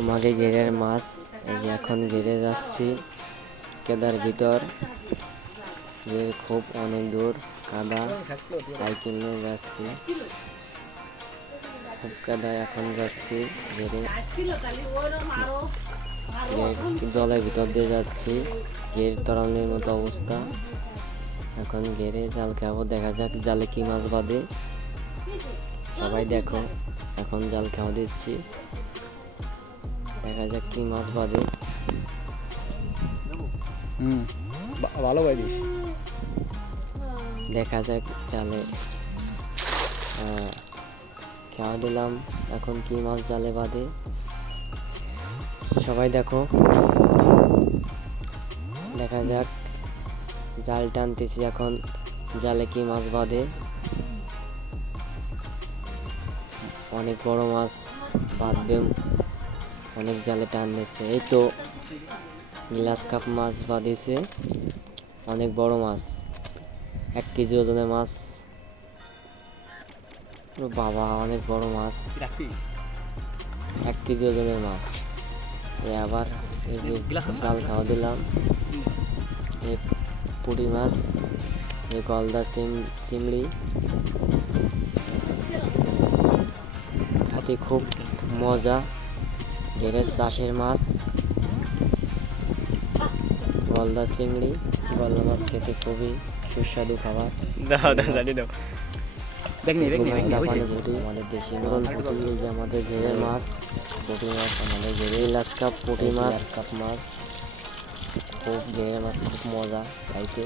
আমাদের ঘেরের মাছ। এই যে এখন ঘেরে যাচ্ছি কেদার ভিতর। খুব অনেক দূর, কাদা, সাইকেল নিয়ে যাচ্ছি, খুব কাদা। এখন যাচ্ছি ঘেরে, জলের ভিতর দিয়ে যাচ্ছি, ঘের তরানোর মতো অবস্থা। এখন ঘেরে জাল খাবো, দেখা যাক জালে কি মাছ বাঁধে। সবাই দেখো, এখন জাল খাওয়া দিচ্ছি, দেখা যাক কি মাছ বাঁধে। ভালো পাইছিস, দেখা যাক জালে খাওয়া দিলাম, এখন কি মাছ জালে বাঁধে সবাই দেখো। দেখা যাক, জাল টানতেছি এখন, জালে কি মাছ বাঁধে। অনেক বড় মাছ বাঁধবে, অনেক জালে টান দিচ্ছে। এই তো গ্লাস কাপ মাছ বাঁধিছে, অনেক বড় মাছ, 1 কেজি ওজনের মাছ। বাবা, অনেক বড় মাছ, 1 কেজি ওজনের মাছ। আবার এই যে জাল খাওয়া দিলাম, এই পুঁটি মাছ, এই গলদা চিংড়ি, খাতে খুব মজা। ঘেরের চাষের মাছ, গলদা চিংড়ি, গলদা মাছ খেতে খুবই সুস্বাদু খাবার। আমাদের দেশি মোরল পুঁটি, এই যে আমাদের ঘেরের মাছ, পুঁটি মাছ, আমাদের ঘেরে ইলাচ কাপ পুঁটি মাছ, কাপ মাছ। খুব ঘেরের মাছ খুব মজা খাইতে।